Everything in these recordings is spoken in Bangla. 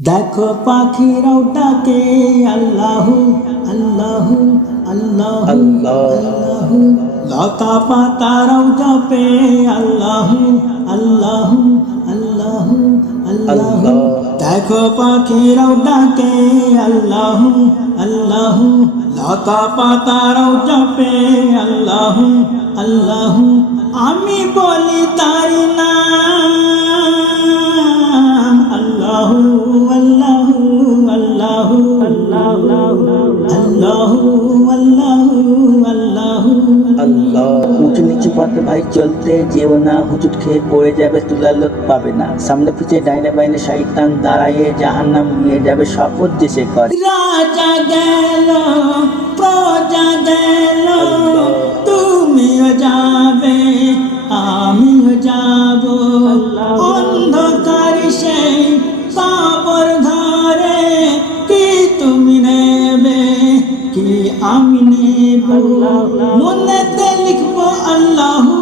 দেখো পাখিরাও ডাকে, আল্লাহু আল্লাহু আল্লাহু আল্লাহু। লতা পাতারাও জপে, আল্লাহু আল্লাহু আল্লাহু আল্লাহু। দেখো পাখিরাও ডাকে, আল্লাহু আল্লাহু। লতা পাতারাও জপে, আল্লাহু আল্লাহু। আমি বলি তারি আল্লাহু উঁচু নিচু পথে ভাই চলতে যেও না হুচুট খেয়ে পড়ে যাবে তুলার লোক পাবে না। সামনে পিছে ডাইনে বাইনে শয়তান দাঁড়াইয়ে জাহান্নাম নিয়ে যাবে শপথ সে করে। রাজা গেল প্রজা গেল তুমিও যাবে আমিও যাব। আমি নেব মনেতে লিখব আল্লাহু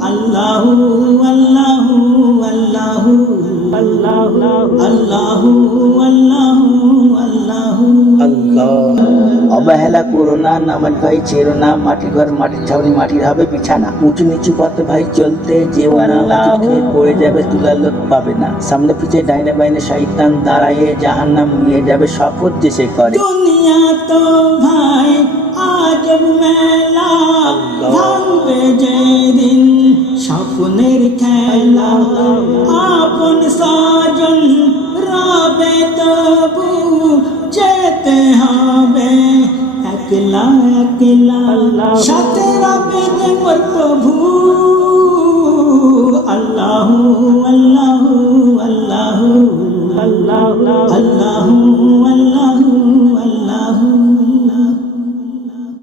আল্লাহু আল্লাহু আল্লাহু। আল্লাহু আল্লাহু আল্লাহু আল্লাহু। আল্লাহ। অবহেলা করো না নামাজ ভাই ছেড়ো না মাটির ঘর মাটির ছাউনি মাটির হবে বিছানা। উঁচু নিচু পথে ভাই চলতে না পড়ে যাবে তুলার লোক পাবে না। সামনে পিছে ডাইনে বাইনে শয়তান দাঁড়াইয়ে জাহান্নাম নিয়ে যাবে শপথ যে সে করে। দুনিয়া তো ভাই মেলা ভাঙবে যেদিন স্বপ্নের খেলা। আপন সাজন রবে তবু যেতে হবে। একলা একলা সাথে রাখবেন মোর প্রভু। আল্লাহ আল্লাহ।